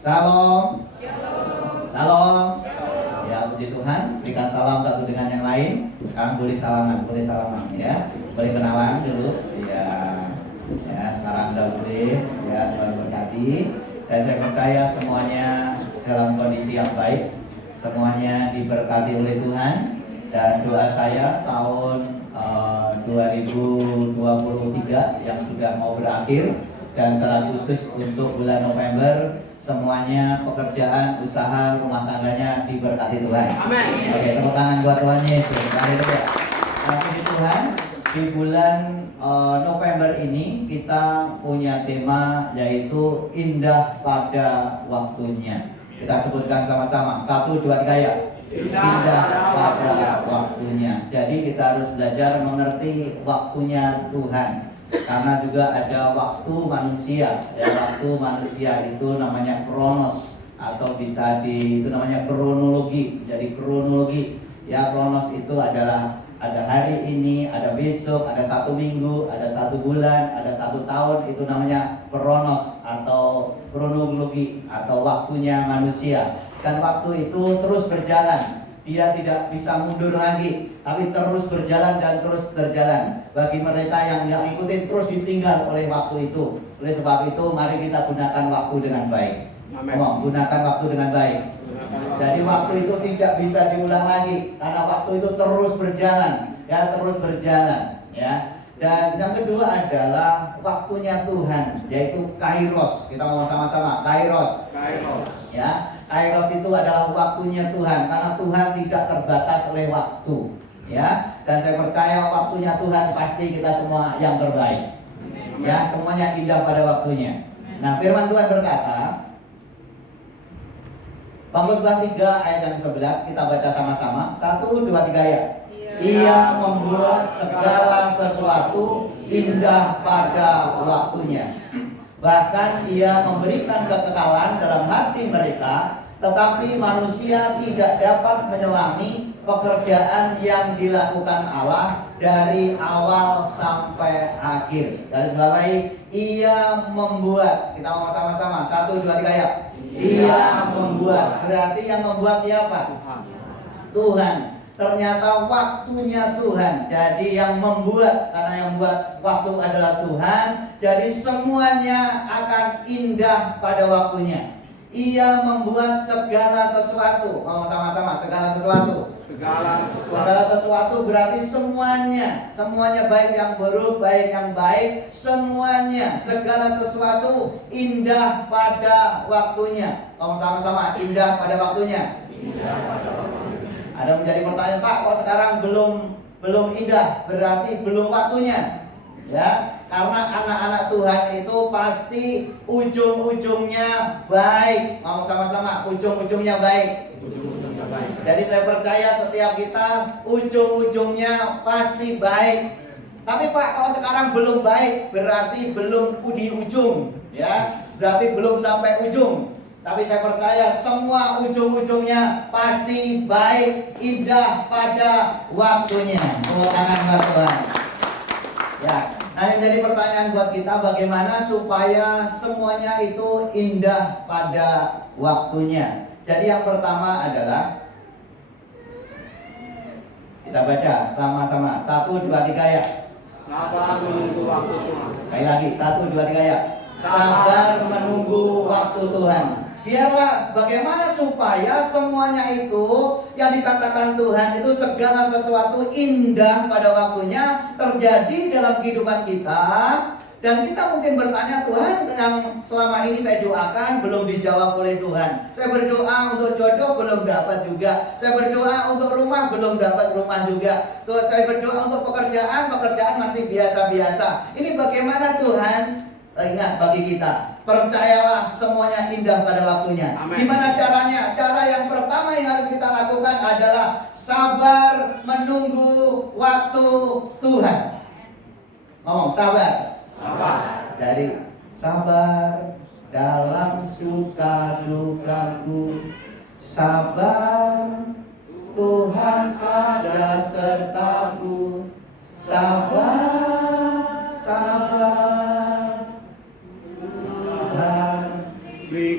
Salam. Salam. Ya, puji Tuhan. Berikan salam satu dengan yang lain. Sekarang boleh salaman ya. Boleh kenalan dulu. Ya, sekarang udah boleh. Ya, Tuhan berkati. Dan saya percaya semuanya dalam kondisi yang baik. Semuanya diberkati oleh Tuhan. Dan doa saya tahun 2023 yang sudah mau berakhir, dan secara khusus untuk bulan November, semuanya pekerjaan, usaha, rumah tangganya diberkati Tuhan. Amin. Oke, tepuk tangan buat Tuhan Yesus. Haleluya. Puji Tuhan, di bulan November ini kita punya tema yaitu indah pada waktunya. Kita sebutkan sama-sama. 1, 2, 3 ya. Indah pada waktunya. Jadi kita harus belajar mengerti waktunya Tuhan. Karena juga ada waktu manusia. Ya, waktu manusia itu namanya kronos, atau bisa itu namanya kronologi. Jadi kronologi, ya, kronos itu adalah ada hari ini, ada besok, ada 1 minggu, ada 1 bulan, ada 1 tahun. Itu namanya kronos atau kronologi atau waktunya manusia. Dan waktu itu terus berjalan. Dia tidak bisa mundur lagi, tapi terus berjalan dan terus berjalan. Bagi mereka yang nggak ikutin, terus ditinggal oleh waktu itu. Oleh sebab itu, mari kita gunakan waktu dengan baik. Gunakan waktu dengan baik. Jadi waktu itu tidak bisa diulang lagi, karena waktu itu terus berjalan, ya, terus berjalan, ya. Dan yang kedua adalah waktunya Tuhan, yaitu Kairos. Kita ngomong sama-sama, Kairos. Ya, Kairos itu adalah waktunya Tuhan, karena Tuhan tidak terbatas oleh waktu, ya. Dan saya percaya waktunya Tuhan pasti kita semua yang terbaik, ya, semuanya indah pada waktunya. Nah, firman Tuhan berkata, Pengkhotbah 3 ayat yang 11, kita baca sama-sama. 1, 2, 3 ya. Ia membuat segala sesuatu indah pada waktunya. Bahkan ia memberikan kekekalan dalam hati mereka, tetapi manusia tidak dapat menyelami pekerjaan yang dilakukan Allah dari awal sampai akhir. Garis bawahi, ia membuat. Kita ngomong sama-sama. 1, 2, 3 ya. Ia membuat. Berarti yang membuat siapa? Tuhan. Ternyata waktunya Tuhan. Jadi yang membuat, karena yang membuat waktu adalah Tuhan, jadi semuanya akan indah pada waktunya. Ia membuat segala sesuatu. Ngomong sama-sama, segala sesuatu. Segala sesuatu berarti semuanya baik yang buruk, baik yang baik, semuanya, segala sesuatu indah pada waktunya. Ngomong sama-sama, indah pada waktunya. Indah pada waktunya. Ada menjadi pertanyaan, Pak, kok sekarang belum indah? Berarti belum waktunya. Ya, karena anak-anak Tuhan itu pasti ujung-ujungnya baik. Ngomong sama-sama, ujung-ujungnya baik. Jadi saya percaya setiap kita ujung-ujungnya pasti baik. Tapi Pak, kalau sekarang belum baik, berarti belum di ujung, ya. Berarti belum sampai ujung. Tapi saya percaya semua ujung-ujungnya pasti baik, indah pada waktunya. Tepuk tangan buat Tuhan. Ya, nah yang jadi pertanyaan buat kita, bagaimana supaya semuanya itu indah pada waktunya. Jadi yang pertama adalah, kita baca sama-sama. 1, 2, 3 ya. Sabar menunggu waktu Tuhan. Sekali lagi, 1, 2, 3 ya. Sabar menunggu waktu Tuhan. Biarlah bagaimana supaya semuanya itu yang dikatakan Tuhan itu segala sesuatu indah pada waktunya terjadi dalam kehidupan kita. Dan kita mungkin bertanya, Tuhan, yang selama ini saya doakan belum dijawab oleh Tuhan. Saya berdoa untuk jodoh belum dapat juga. Saya berdoa untuk rumah belum dapat rumah juga. Saya berdoa untuk pekerjaan masih biasa-biasa. Ini bagaimana Tuhan? Ingat bagi kita, percayalah semuanya indah pada waktunya. Amen. Gimana caranya? Cara yang pertama yang harus kita lakukan adalah sabar menunggu waktu Tuhan. Ngomong sabar. Jadi sabar dalam suka dukaku, sabar Tuhan ada sertaku, sabar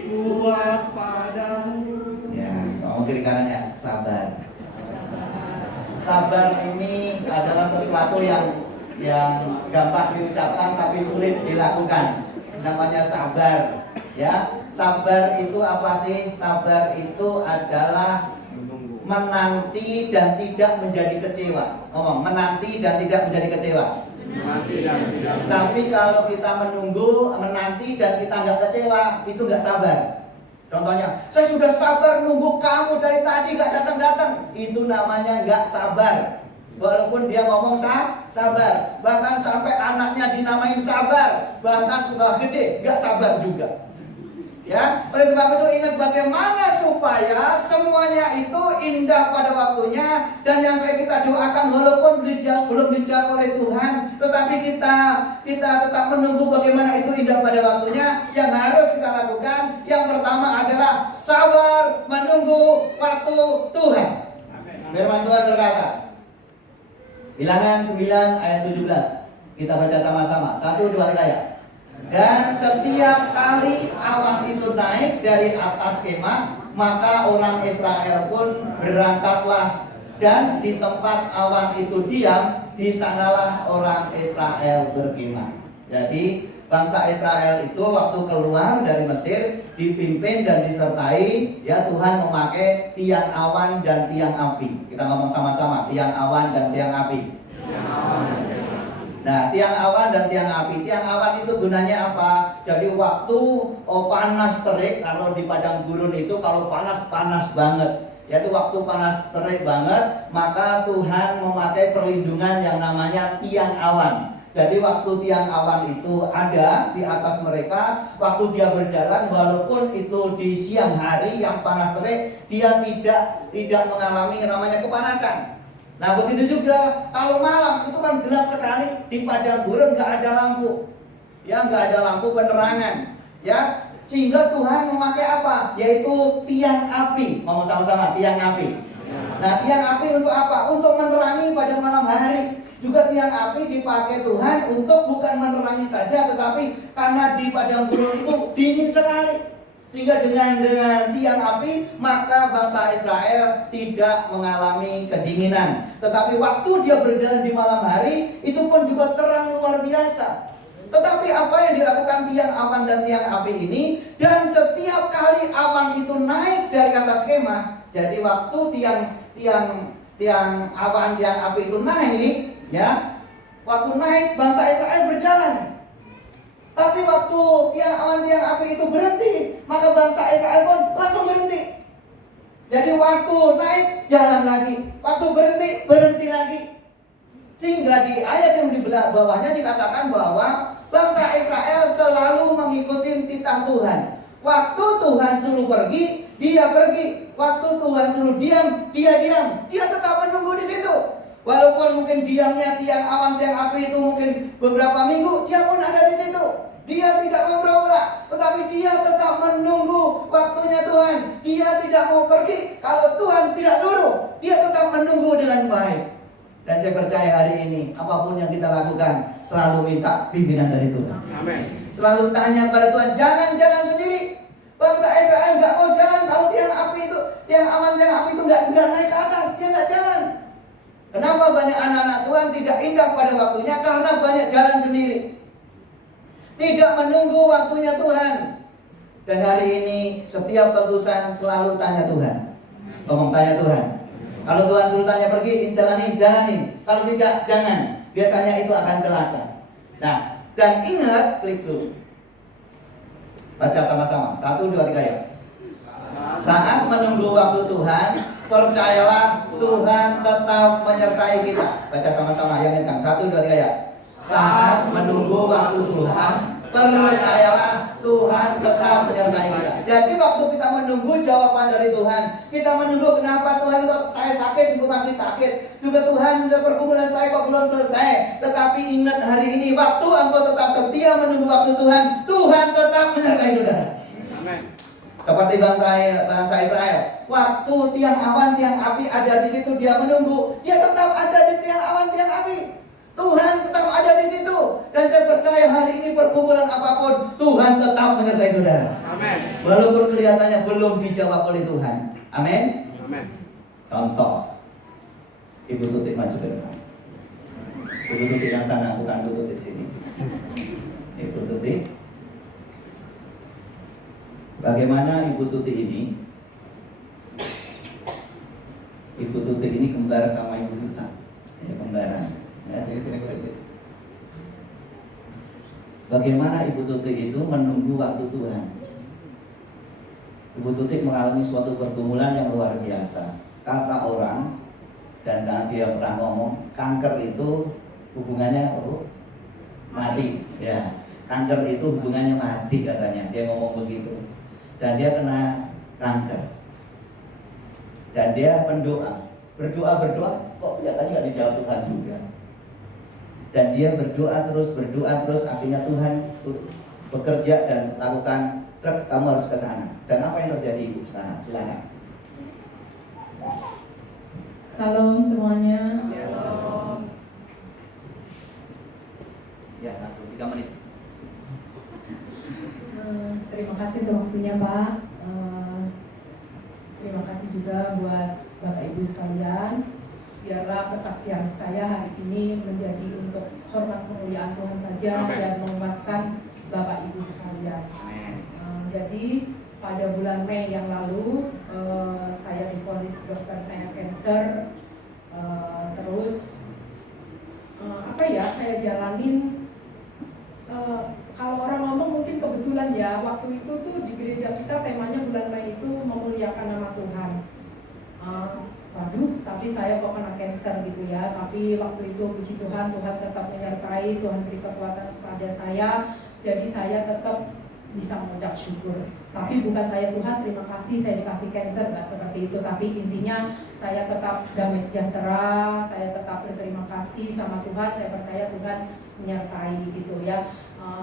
kuat padamu. Ya, ngomong kiri kanannya, sabar. Sabar ini adalah sesuatu yang gampang diucapkan tapi sulit dilakukan. Namanya sabar. Ya, sabar itu apa sih? Sabar itu adalah menanti dan tidak menjadi kecewa. Ngomong, menanti dan tidak menjadi kecewa. Tapi kalau kita menanti dan kita nggak kecewa, itu nggak sabar. Contohnya, saya sudah sabar nunggu kamu dari tadi nggak datang-datang. Itu namanya nggak sabar. Walaupun dia ngomong sabar, bahkan sampai anaknya dinamain sabar, bahkan sudah gede nggak sabar juga. Ya, oleh sebab itu ingat bagaimana supaya semuanya itu indah pada waktunya, dan yang kita doakan walaupun belum dijawab oleh Tuhan, tetapi kita tetap menunggu bagaimana itu indah pada waktunya. Yang harus kita lakukan yang pertama adalah sabar menunggu waktu Tuhan. Firman Tuhan berkata, Bilangan 9 ayat 17. Kita baca sama-sama. 1, 2, 3 ya. Dan setiap kali awan itu naik dari atas kemah, maka orang Israel pun berangkatlah, dan di tempat awan itu diam, di sanalah orang Israel berkemah. Jadi bangsa Israel itu waktu keluar dari Mesir dipimpin dan disertai, ya, Tuhan memakai tiang awan dan tiang api. Kita ngomong sama-sama, tiang awan dan tiang api. Nah, tiang awan dan tiang api. Tiang awan itu gunanya apa? Jadi waktu panas terik, kalau di padang gurun itu kalau panas banget, yaitu waktu panas terik banget, maka Tuhan memakai perlindungan yang namanya tiang awan. Jadi waktu tiang awan itu ada di atas mereka, waktu dia berjalan, walaupun itu di siang hari yang panas terik, dia tidak mengalami namanya kepanasan. Nah, begitu juga kalau malam itu kan gelap sekali, di padang gurun nggak ada lampu, ya, nggak ada lampu penerangan, ya, sehingga Tuhan memakai apa? Yaitu tiang api. Ngomong sama-sama, tiang api. Nah, tiang api untuk apa? Untuk menerangi pada malam hari. Juga tiang api dipakai Tuhan untuk bukan menerangi saja, tetapi karena di padang gurun itu dingin sekali, sehingga dengan tiang api maka bangsa Israel tidak mengalami kedinginan. Tetapi waktu dia berjalan di malam hari itu pun juga terang luar biasa. Tetapi apa yang dilakukan tiang awan dan tiang api ini? Dan setiap kali awan itu naik dari atas kemah, jadi waktu tiang awan tiang api itu naik, ya, waktu naik bangsa Israel berjalan. Tapi waktu tiang awan tiang api itu berhenti, maka bangsa Israel pun langsung berhenti. Jadi waktu naik jalan lagi, waktu berhenti lagi. Sehingga di ayat yang di bawahnya dikatakan bahwa bangsa Israel selalu mengikuti titah Tuhan. Waktu Tuhan suruh pergi, dia pergi. Waktu Tuhan suruh diam, dia diam. Dia tetap menunggu di situ. Walaupun mungkin diamnya tiang awan tiang api itu mungkin beberapa minggu, dia pun ada di situ. Dia tidak mau berobat, tetapi dia tetap menunggu waktunya Tuhan. Dia tidak mau pergi kalau Tuhan tidak suruh. Dia tetap menunggu dengan baik. Dan saya percaya hari ini apapun yang kita lakukan selalu minta pimpinan dari Tuhan. Amin. Selalu tanya pada Tuhan, jangan jalan sendiri. Bangsa Israel nggak mau jalan kalau tiang api itu, tiang awan tiang api itu nggak naik ke atas, dia nggak jalan. Kenapa banyak anak-anak Tuhan tidak indah pada waktunya? Karena banyak jalan sendiri, tidak menunggu waktunya Tuhan. Dan hari ini setiap keputusan selalu tanya Tuhan. Ngomong tanya Tuhan. Kalau Tuhan suruh tanya pergi, jalanin. Kalau tidak, jangan. Biasanya itu akan celaka. Nah, dan ingat, klik dulu. Baca sama-sama. 1, 2, 3 ya. Saat menunggu waktu Tuhan, percayalah Tuhan tetap menyertai kita. Baca sama-sama yang kencang. 1, 2, 3 ya. Saat menunggu waktu Tuhan, percayalah Tuhan tetap menyertai kita. Jadi waktu kita menunggu jawaban dari Tuhan, kita menunggu kenapa Tuhan kok saya sakit juga masih sakit, juga Tuhan sudah pergumulan saya kok belum selesai. Tetapi ingat hari ini, waktu engkau tetap setia menunggu waktu Tuhan, Tuhan tetap menyertai saudara. Amin. Seperti bangsa Israel, waktu tiang awan tiang api ada di situ dia menunggu, dia tetap ada di tiang awan tiang api. Tuhan tetap ada di situ. Dan saya percaya hari ini pergumulan apapun, Tuhan tetap menyertai saudara. Amin. Walaupun kelihatannya belum dijawab oleh Tuhan. Amin. Amin. Contoh, Ibu Tutik maju ke depan. Ibu Tutik yang sana, bukan Ibu Tutik sini. Ibu Tutik. Bagaimana Ibu Tutik ini? Ibu Tutik ini kembar sama Ibu Tuta. Ya, kembaran. Ya, sini berarti. Bagaimana Ibu Tutik itu menunggu waktu Tuhan? Ibu Tutik mengalami suatu pergumulan yang luar biasa. Kata orang, dan karena dia pernah ngomong, kanker itu hubungannya apa, Bu? Mati. Ya, kanker itu hubungannya mati katanya. Dia ngomong begitu. Dan dia kena kanker. Dan dia berdoa, kok kelihatannya nggak dijawab Tuhan juga. Dan dia berdoa terus, akhirnya Tuhan bekerja dan lakukan, kamu harus ke sana. Dan apa yang terjadi Ibu sekarang? Silakan. Salam semuanya. Shalom. Ya, langsung 3 menit. Terima kasih untuk waktunya Pak. Terima kasih juga buat Bapak Ibu sekalian. Biarlah kesaksian saya hari ini menjadi untuk hormat kemuliaan Tuhan saja. Amen. Dan menguatkan Bapak Ibu sekalian. Jadi pada bulan Mei yang lalu saya divonis dokter saya kanker. Terus saya jalanin. Kalau orang ngomong mungkin kebetulan ya, waktu itu tuh di gereja kita temanya bulan Mei itu memuliakan nama Tuhan. Tapi saya kok kena cancer gitu ya. Tapi waktu itu puji Tuhan, Tuhan tetap menyertai, Tuhan beri kekuatan kepada saya. Jadi saya tetap bisa mengucap syukur. Tapi bukan saya Tuhan terima kasih saya dikasih cancer, nggak seperti itu. Tapi intinya saya tetap damai sejahtera, saya tetap berterima kasih sama Tuhan. Saya percaya Tuhan menyertai gitu ya.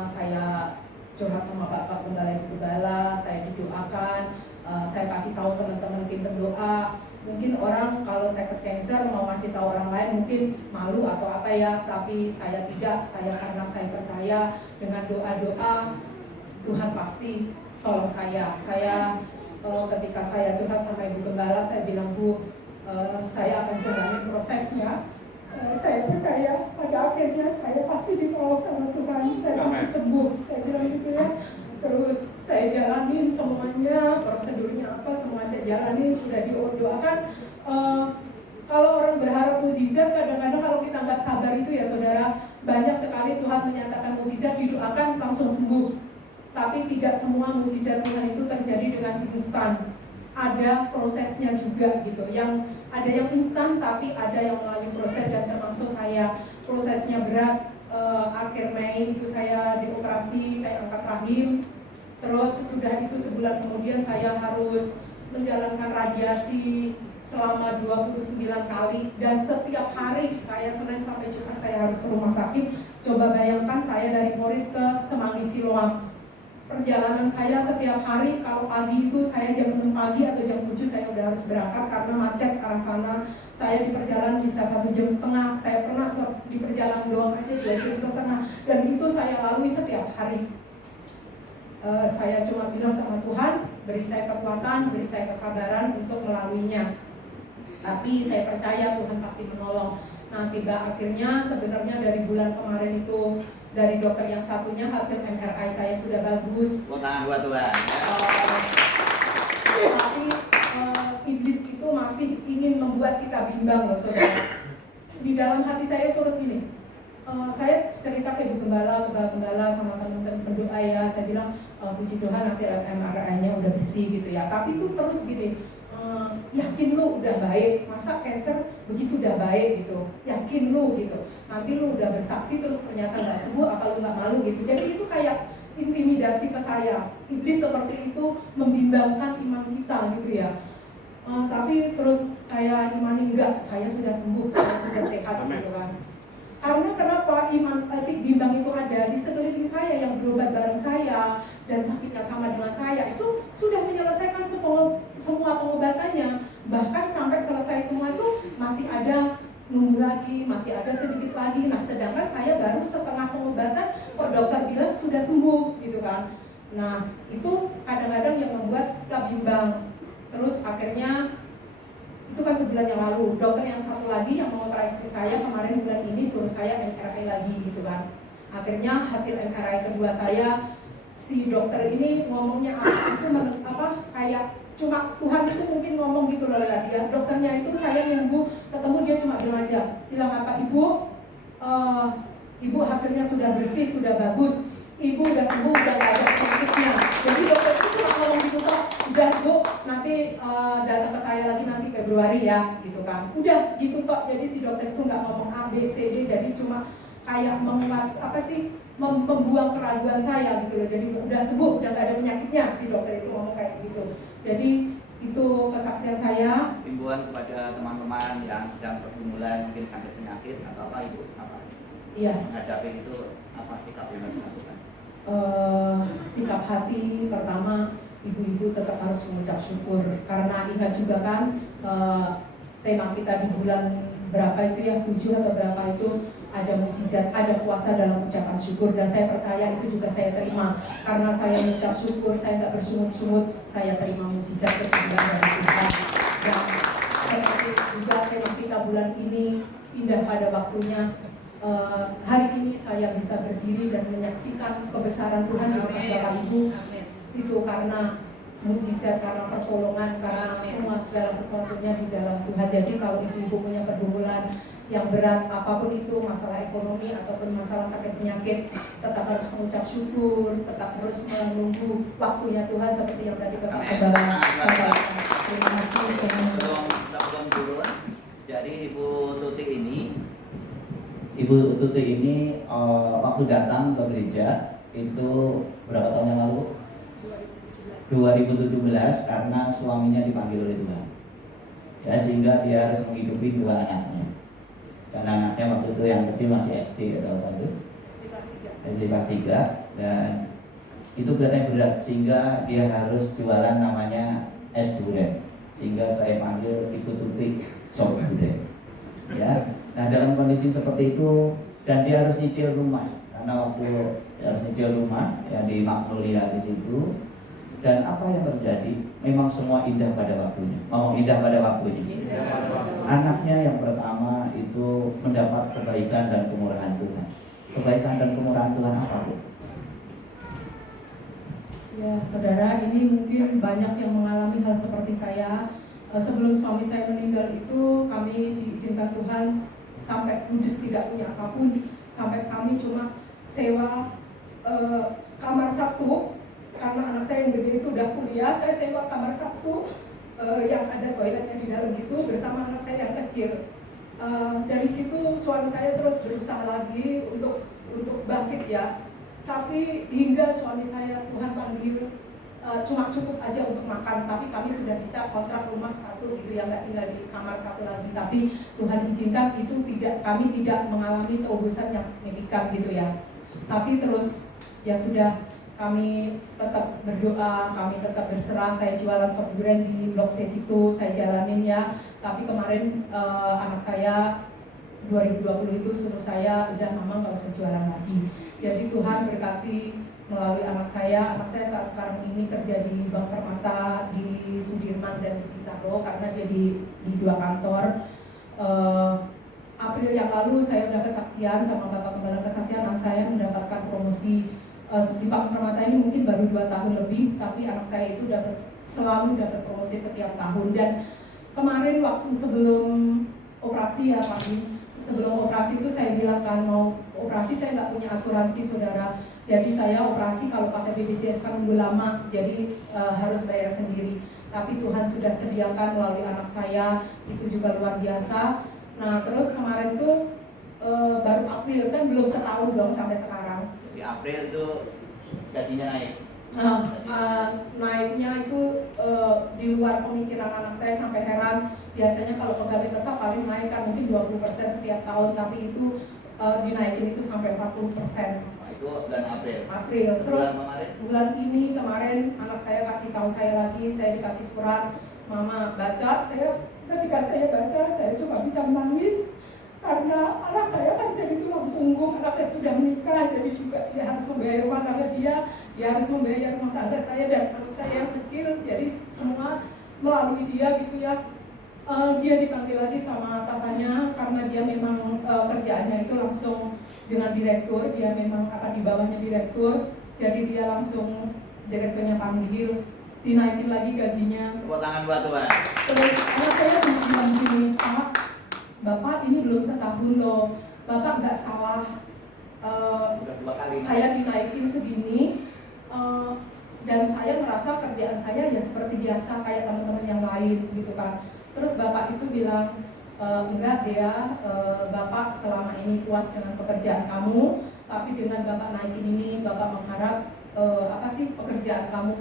Saya curhat sama Bapak Gembala, saya didoakan, saya kasih tahu teman-teman tim berdoa. Mungkin orang kalau saya cancer mau ngasih tahu orang lain mungkin malu atau apa ya, tapi saya tidak. Karena saya percaya dengan doa-doa Tuhan pasti tolong saya. Ketika saya curhat sama Ibu Gembala, saya bilang, Bu, saya akan jalani prosesnya. Saya percaya pada akhirnya saya pasti ditolong sama Tuhan, saya pasti sembuh, saya bilang gitu ya. Terus saya jalanin semuanya, prosedurnya apa, semua saya jalanin, sudah didoakan. Kalau orang berharap mukjizat, kadang-kadang kalau kita nggak sabar itu ya saudara, banyak sekali Tuhan menyatakan mukjizat, didoakan langsung sembuh. Tapi tidak semua mukjizat Tuhan itu terjadi dengan instan. Ada prosesnya juga gitu. Yang ada yang instan, tapi ada yang melalui proses, dan termasuk saya prosesnya berat. Akhir Mei itu saya dioperasi, saya angkat rahim. Terus sudah itu sebulan kemudian saya harus menjalankan radiasi selama 29 kali. Dan setiap hari saya Senin sampai Jumat saya harus ke rumah sakit. Coba bayangkan saya dari Polres ke Semanggi Siloam. Perjalanan saya setiap hari, kalau pagi itu saya jam 6 pagi atau jam 7 saya udah harus berangkat karena macet arah sana. Saya di perjalanan bisa 1,5 jam. Saya pernah di perjalanan doang aja 2,5 jam. Dan itu saya lalui setiap hari. Saya cuma bilang sama Tuhan, beri saya kekuatan, beri saya kesabaran untuk melaluinya. Tapi saya percaya Tuhan pasti menolong. Nah, tiba akhirnya sebenarnya dari bulan kemarin itu, dari dokter yang satunya hasil MRI saya sudah bagus. Tangan buat Tuhan. Tapi iblis itu masih ingin membuat kita bimbang loh saudara. Di dalam hati saya terus gini, saya cerita ke Ibu Gembala sama teman-teman pendoa ya. Saya bilang, puji Tuhan hasil MRI-nya udah bersih gitu ya. Tapi itu terus gini, yakin lu udah baik, masa cancer begitu udah baik gitu, yakin lu gitu, nanti lu udah bersaksi terus ternyata nggak sembuh, apa lu nggak malu gitu. Jadi itu kayak intimidasi ke saya. Iblis seperti itu membimbangkan iman kita gitu ya. Tapi terus saya imani enggak, saya sudah sembuh, saya sudah sehat gitu kan. Karena kenapa bimbang itu ada di sekeliling saya yang berobat bareng saya dan sakitnya sama dengan saya, itu sudah menyelesaikan semua pengobatannya. Bahkan sampai selesai semua itu masih ada nunggu lagi, masih ada sedikit lagi. Nah sedangkan saya baru setengah pengobatan kok dokter bilang sudah sembuh gitu kan. Nah itu kadang-kadang yang membuat kita bimbang. Terus akhirnya itu kan sebulan yang lalu, dokter yang satu lagi yang mengoperasi saya kemarin bulan ini suruh saya MRI lagi gitu kan. Akhirnya hasil MRI kedua saya, si dokter ini ngomongnya kayak cuma Tuhan itu mungkin ngomong gitu loh ya dia. Dokternya itu saya nunggu ketemu dia cuma bilang apa, ibu hasilnya sudah bersih, sudah bagus, ibu udah sembuh, udah gak ada penyakitnya. Jadi dokter itu cuma ngomong gitu kok, udah bu nanti datang ke saya lagi nanti Februari ya gitu kan. Udah gitu kok. Jadi si dokter itu nggak ngomong A B C D, jadi cuma kayak membuang keraguan saya gitu loh. Jadi udah sembuh, udah gak ada penyakitnya, si dokter itu ngomong kayak gitu. Jadi itu kesaksian saya. Himbauan kepada teman-teman yang sedang pergumulan mungkin sakit penyakit atau apa ibu, apa? Iya. Menghadapi itu apa sikap yang harus dilakukan? Sikap hati pertama, ibu-ibu tetap harus mengucap syukur karena ingat juga kan tema kita di bulan berapa itu ya, 7 atau berapa itu ada mukjizat, ada kuasa dalam ucapan syukur, dan saya percaya itu juga saya terima karena saya mengucap syukur, saya nggak bersungut-sungut, saya terima mukjizat kesembuhan dari Tuhan. Dan seperti juga tema kita bulan ini, indah pada waktunya. Hari ini saya bisa berdiri dan menyaksikan kebesaran Tuhan di depan Bapak Ibu. Itu karena mukjizat, karena pertolongan, karena semua segala sesuatunya di dalam Tuhan. Jadi kalau ibu-ibu punya pergumulan yang berat, apapun itu, masalah ekonomi ataupun masalah sakit penyakit, tetap harus mengucap syukur, tetap harus menunggu waktunya Tuhan seperti yang tadi Bapak sampaikan. Terima kasih. Sebelum turun, jadi Ibu Tuti ini waktu datang ke gereja itu berapa tahun yang lalu? 2017 karena suaminya dipanggil oleh Tuhan. Ya, sehingga dia harus menghidupi 2 anaknya. Dan anaknya waktu itu yang kecil masih SD atau apa itu? SD kelas 3, dan itu beratnya berat sehingga dia harus jualan namanya es durian. Sehingga saya panggil Ibu Tuti sop durian. Ya. Nah, dalam kondisi seperti itu dan dia harus nyicil rumah karena waktu dia harus nyicil rumah ya di Magnolia di situ. Dan apa yang terjadi? Memang semua indah pada waktunya. Ngomong indah pada waktunya. Anaknya yang pertama itu mendapat kebaikan dan kemurahan Tuhan. Kebaikan dan kemurahan Tuhan apa, Bu? Ya, saudara, ini mungkin banyak yang mengalami hal seperti saya. Sebelum suami saya meninggal itu kami diizinkan Tuhan sampai kudus tidak punya apapun, sampai kami cuma sewa kamar satu. Karena anak saya yang gede itu udah kuliah, saya sewa kamar satu yang ada toiletnya di dalam gitu bersama anak saya yang kecil. Dari situ suami saya terus berusaha lagi untuk bangkit ya. Tapi hingga suami saya Tuhan panggil cuma cukup aja untuk makan, tapi kami sudah bisa kontrak rumah satu gitu ya, nggak tinggal di kamar satu lagi. Tapi Tuhan izinkan itu kami tidak mengalami terobosan yang signifikan gitu ya. Tapi terus ya sudah, kami tetap berdoa, kami tetap berserah. Saya jualan sop durian di Blok C situ, saya jalanin ya. Tapi kemarin anak saya 2020 itu suruh saya, udah mama nggak usah jualan lagi. Jadi Tuhan berkati melalui anak saya saat sekarang ini kerja di Bank Permata di Sudirman dan di Bintaro karena dia di 2 kantor. April yang lalu saya udah kesaksian sama Bapak Gembala Kesaksian, anak saya mendapatkan promosi. Di Bank Permata ini mungkin baru 2 tahun lebih, tapi anak saya itu selalu dapat promosi setiap tahun. Dan kemarin waktu sebelum operasi ya Pak, sebelum operasi itu saya bilang kan mau operasi, saya nggak punya asuransi saudara. Jadi saya operasi kalau pakai BPJS kan nunggu lama, jadi harus bayar sendiri. Tapi Tuhan sudah sediakan melalui anak saya, itu juga luar biasa. Nah terus kemarin tuh baru April kan belum setahun dong sampai sekarang. Di April itu gajinya naik. Naiknya itu di luar pemikiran anak saya, sampai heran. Biasanya kalau pegawai tetap paling naik kan mungkin 20% setiap tahun, tapi itu dinaikin itu sampai 40%. Nah, itu bulan April. Terus bulan ini kemarin anak saya kasih tahu saya lagi, saya dikasih surat, mama baca. Ketika saya baca saya cuma bisa menangis karena anak saya kan jadi tulang punggung, anak saya sudah menikah, jadi juga dia harus membayar rumah tangga dia harus membayar rumah tangga saya dan anak saya yang kecil, jadi semua melalui dia gitu ya. Dia dipanggil lagi sama atasannya karena dia memang kerjaannya itu langsung dengan direktur, dia memang akan di bawahnya direktur, jadi dia langsung direkturnya panggil, dinaikin lagi gajinya. Tepuk tangan buat Tuhan. Terus anak saya cuma bilang gini, Pak, Bapak ini belum setahun loh, Bapak nggak salah, Udah 2 kali. saya dinaikin segini, dan saya merasa kerjaan saya ya seperti biasa kayak teman-teman yang lain gitu kan. Terus Bapak itu bilang, enggak Dea, Bapak selama ini puas dengan pekerjaan kamu, tapi dengan Bapak naikin ini, Bapak mengharap pekerjaan kamu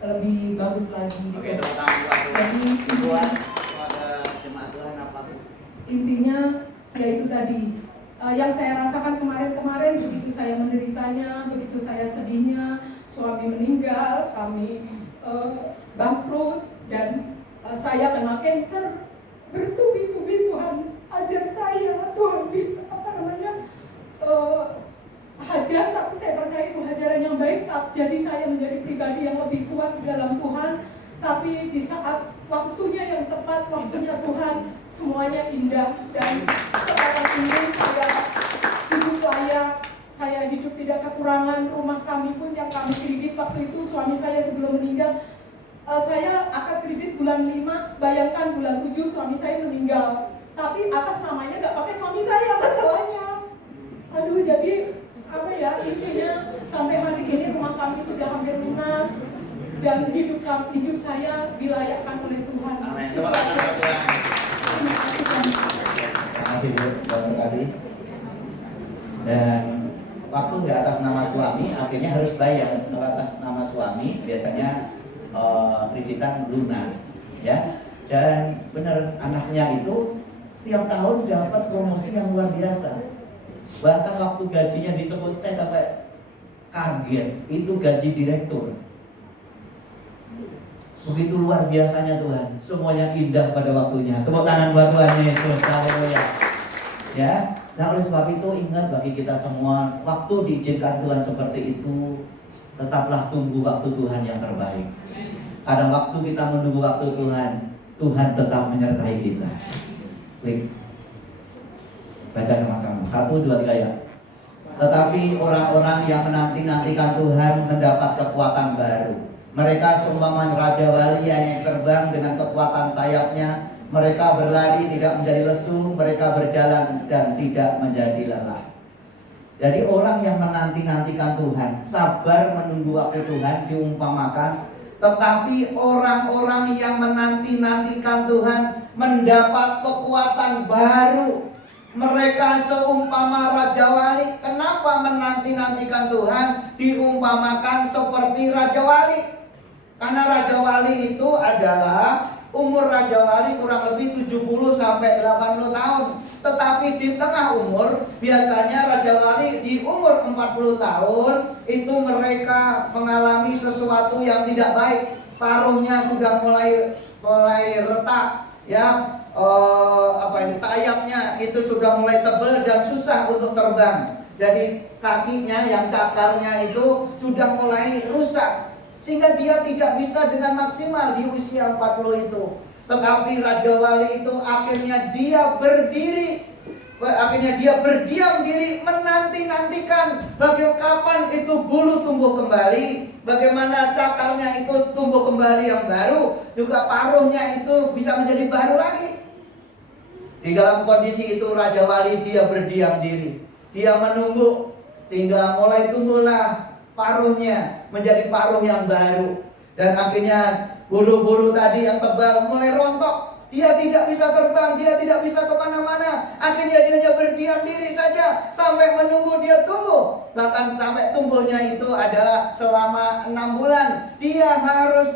lebih bagus lagi. Oke, tepuk tangan buat Tuhan. Jadi Tuhan, kepada jemaat Tuhan apapun. intinya ya itu tadi yang saya rasakan kemarin begitu saya menderitanya, begitu saya sedihnya, suami meninggal, kami bangkrut dan saya kena cancer, bertubi-tubi Tuhan ajar saya, Tuhan hajar, tapi saya percaya itu hajaran yang baik, jadi saya menjadi pribadi yang lebih kuat di dalam Tuhan. Tapi di saat waktunya yang tepat, waktunya Tuhan, semuanya indah. Dan sekarang ini saya hidup layak, saya hidup tidak kekurangan. Rumah kami pun yang kami kredit waktu itu, suami saya sebelum meninggal, saya akad kredit bulan 5, bayangkan bulan 7 suami saya meninggal. Tapi atas namanya nggak pakai suami saya masalahnya. Aduh, jadi intinya sampai hari ini rumah kami sudah hampir lunas. Dan hidup saya dilayakkan oleh Tuhan. Amin. Terima kasih Bu, berkati. Dan waktu nggak atas nama suami, akhirnya harus bayar. Kalau atas nama suami, biasanya kreditan lunas, ya. Dan benar anaknya itu setiap tahun dapat promosi yang luar biasa. Bahkan waktu gajinya disebut, saya sampai kaget, itu gaji direktur. Begitu luar biasanya Tuhan, semuanya indah pada waktunya. Tepuk tangan buat Tuhan Yesus, haleluya. Ya, nah oleh sebab itu ingat bagi kita semua, waktu diizinkan Tuhan seperti itu, tetaplah tunggu waktu Tuhan yang terbaik. Kadang waktu kita menunggu waktu Tuhan, Tuhan tetap menyertai kita. Klik. Baca sama-sama. 1, 2, 3 ya. Tetapi orang-orang yang menanti-nantikan Tuhan mendapat kekuatan baru. Mereka seumpama raja wali yang terbang dengan kekuatan sayapnya. Mereka berlari tidak menjadi lesu, mereka berjalan dan tidak menjadi lelah. Jadi orang yang menanti-nantikan Tuhan, sabar menunggu waktu Tuhan diumpamakan. Tetapi orang-orang yang menanti-nantikan Tuhan mendapat kekuatan baru. Mereka seumpama raja wali. Kenapa menanti-nantikan Tuhan diumpamakan seperti raja wali? Karena raja wali itu adalah umur raja wali kurang lebih 70 sampai 80 tahun. Tetapi di tengah umur, biasanya raja wali di umur 40 tahun itu mereka mengalami sesuatu yang tidak baik. Paruhnya sudah mulai retak, ya. Sayapnya itu sudah mulai tebal dan susah untuk terbang. Jadi kakinya yang cakarnya itu sudah mulai rusak, sehingga dia tidak bisa dengan maksimal di usia 40 itu. Tetapi raja wali itu akhirnya dia berdiam diri menanti-nantikan bagaimana kapan itu bulu tumbuh kembali, bagaimana cakarnya itu tumbuh kembali yang baru, juga paruhnya itu bisa menjadi baru lagi. Di dalam kondisi itu raja wali dia berdiam diri, dia menunggu sehingga mulai tumbuhlah paruhnya menjadi paruh yang baru. Dan akhirnya bulu-bulu tadi yang tebal mulai rontok. Dia tidak bisa terbang, dia tidak bisa kemana-mana. Akhirnya dia hanya berdiam diri saja sampai menunggu dia tumbuh. Bahkan sampai tumbuhnya itu adalah selama 6 bulan. Dia harus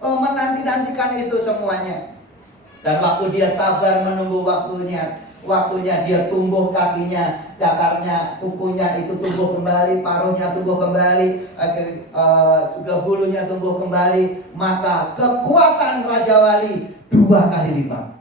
menanti-nantikan itu semuanya. Dan waktu dia sabar menunggu waktunya dia tumbuh kakinya, cakarnya, kukunya itu tumbuh kembali, paruhnya tumbuh kembali, juga bulunya tumbuh kembali, maka kekuatan raja wali 2 kali lipat.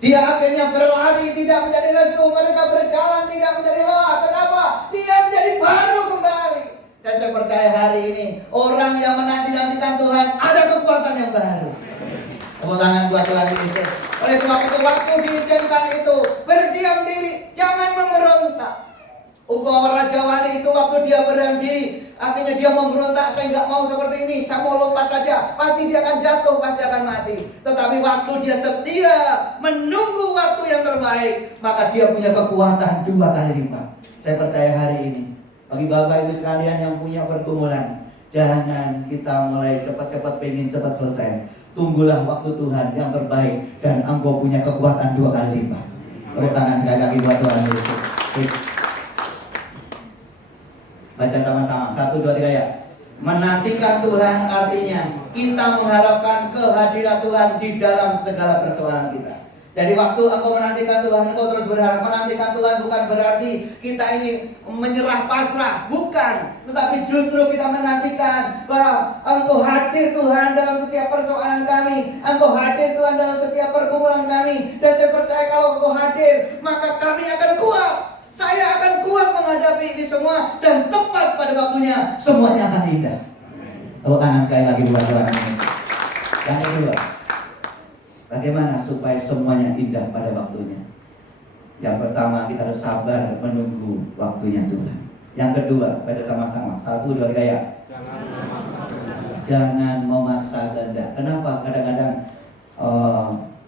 Dia akhirnya berlari tidak menjadi lesu, mereka berjalan tidak menjadi lelah. Kenapa? Dia menjadi baru kembali. Dan saya percaya hari ini orang yang menanti-nantikan Tuhan ada kekuatan yang baru. Tepuk tangan buat Tuhan Yesus. Oleh sebab itu waktu diizinkan itu berdiam diri, jangan memberontak. Raja Wali itu waktu dia berdiam diri, akhirnya dia memberontak, saya nggak mau seperti ini, saya mau lompat saja, pasti dia akan jatuh, pasti akan mati. Tetapi waktu dia setia menunggu waktu yang terbaik, maka dia punya kekuatan 2 kali lipat. Saya percaya hari ini bagi Bapak Ibu sekalian yang punya pergumulan, jangan kita mulai cepat-cepat pengen cepat selesai. Tunggulah waktu Tuhan yang terbaik dan engkau punya kekuatan 2 kali lipat. Tepuk tangan sekali lagi buat Tuhan Yesus. Baca sama-sama, 1, 2, 3 ya. Menantikan Tuhan artinya kita mengharapkan kehadiran Tuhan di dalam segala persoalan kita. Jadi waktu engkau menantikan Tuhan, engkau terus berharap. Menantikan Tuhan bukan berarti kita ini menyerah pasrah, bukan. Tetapi justru kita menantikan bahwa engkau hadir Tuhan dalam setiap persoalan kami, engkau hadir Tuhan dalam setiap pergumulan kami. Dan saya percaya kalau engkau hadir, maka kami akan kuat. Saya akan kuat menghadapi ini semua, dan tepat pada waktunya semuanya akan indah. Tepuk tangan sekali lagi buat Tuhan Yesus. Yang kedua, bagaimana supaya semuanya indah pada waktunya? Yang pertama, kita harus sabar menunggu waktunya Tuhan. Yang kedua, baca sama-sama, 1, 2, 3 ya. Jangan memaksa kehendak. Kenapa? Kadang-kadang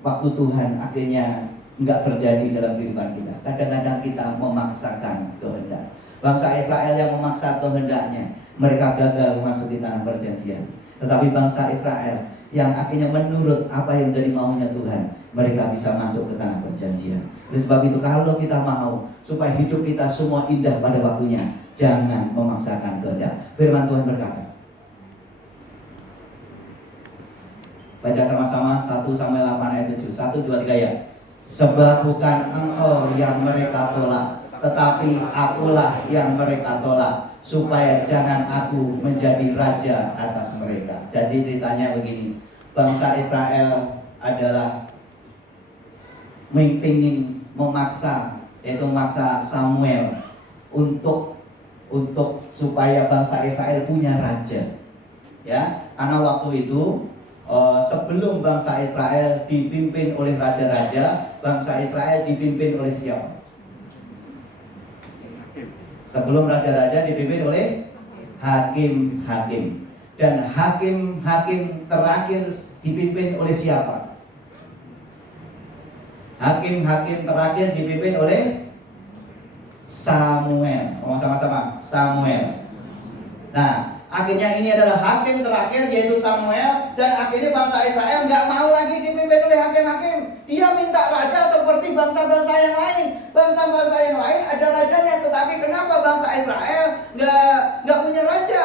waktu Tuhan akhirnya enggak terjadi dalam kehidupan kita. Kadang-kadang kita memaksakan kehendak. Bangsa Israel yang memaksa kehendaknya, mereka gagal memasuki tanah perjanjian. Tetapi bangsa Israel yang akhirnya menurut apa yang dari maunya Tuhan, mereka bisa masuk ke tanah perjanjian. Oleh sebab itu kalau kita mau supaya hidup kita semua indah pada waktunya, jangan memaksakan kehendak. Firman Tuhan berkata, baca sama-sama 1 Samuel 8 ayat 7. 1, 2, 3 ya. Sebab bukan engkau yang mereka tolak, tetapi akulah yang mereka tolak, supaya jangan aku menjadi raja atas mereka. Jadi ceritanya begini, bangsa Israel adalah ingin memaksa, yaitu memaksa Samuel untuk supaya bangsa Israel punya raja. Ya, karena waktu itu sebelum bangsa Israel dipimpin oleh raja-raja, bangsa Israel dipimpin oleh siapa? Sebelum raja-raja dipimpin oleh hakim-hakim. Dan hakim-hakim terakhir dipimpin oleh siapa? Hakim-hakim terakhir dipimpin oleh Samuel. Ngomong sama-sama, Samuel. Nah, akhirnya ini adalah hakim terakhir yaitu Samuel. Dan akhirnya bangsa Israel nggak mau lagi dipimpin oleh hakim-hakim. Dia minta raja seperti bangsa-bangsa yang lain. Bangsa-bangsa yang lain ada rajanya, tetapi kenapa bangsa Israel nggak punya raja?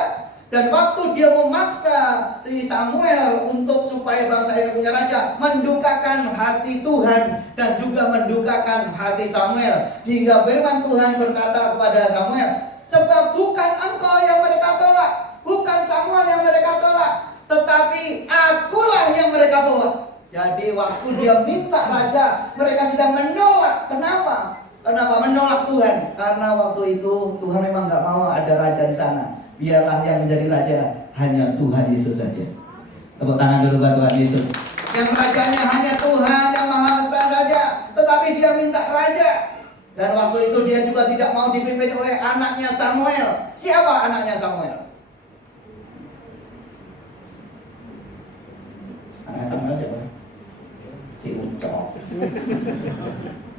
Dan waktu dia memaksa si Samuel untuk supaya bangsa Israel punya raja, mendukakan hati Tuhan dan juga mendukakan hati Samuel. Hingga firman Tuhan berkata kepada Samuel, sebab bukan engkau yang mereka tolak, bukan Samuel yang mereka tolak, tetapi akulah yang mereka tolak. Jadi waktu dia minta raja, mereka sedang menolak. Kenapa? Kenapa menolak Tuhan? Karena waktu itu Tuhan memang nggak mau ada raja di sana. Biarlah yang menjadi raja hanya Tuhan Yesus saja. Tepuk tangan dulu buat Tuhan Yesus. Yang rajanya hanya Tuhan yang Maha Esa saja. Tetapi dia minta raja. Dan waktu itu dia juga tidak mau dipimpin oleh anaknya Samuel. Siapa anaknya Samuel? Anaknya Samuel siapa? Si Ucok.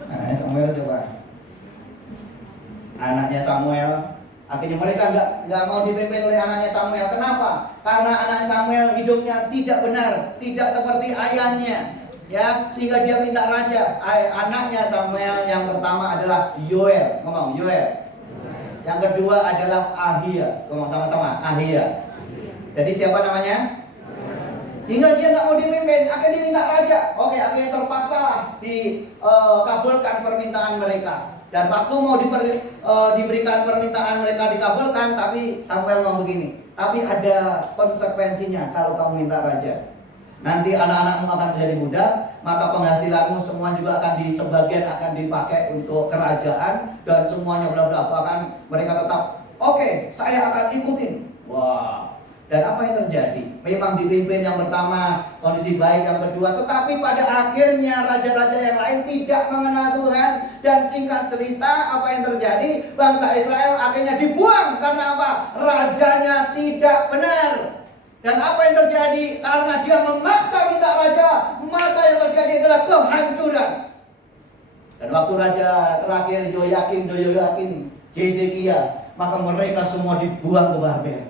Anaknya Samuel siapa? Anaknya Samuel. Akhirnya mereka nggak mau dipimpin oleh anaknya Samuel. Kenapa? Karena anaknya Samuel hidupnya tidak benar, tidak seperti ayahnya. Ya, sehingga dia minta raja. Anaknya Samuel yang pertama adalah Yoel. Ngomong Yoel. Yang kedua adalah Ahia. Ngomong sama-sama, Ahia. Jadi siapa namanya? Hingga dia nggak mau dipimpin, akhirnya dia minta raja. Oke, akhirnya terpaksa lah dikabulkan permintaan mereka. Dan waktu mau diberikan permintaan mereka dikabulkan, tapi Samuel ngomong begini, tapi ada konsekuensinya kalau kamu minta raja. Nanti anak-anakmu akan menjadi budak, maka penghasilanmu semua juga akan sebagian akan dipakai untuk kerajaan dan semuanya bla bla, bahkan mereka tetap oke, saya akan ikutin. Wah. Dan apa yang terjadi? Memang dipimpin yang pertama kondisi baik, yang kedua, tetapi pada akhirnya raja-raja yang lain tidak mengenal Tuhan. Dan singkat cerita, apa yang terjadi? Bangsa Israel akhirnya dibuang karena apa? Rajanya tidak benar. Dan apa yang terjadi? Karena dia memaksa minta raja, maka yang terjadi adalah kehancuran. Dan waktu raja terakhir Yehoyakim, Zedekia, maka mereka semua dibuang ke Babel.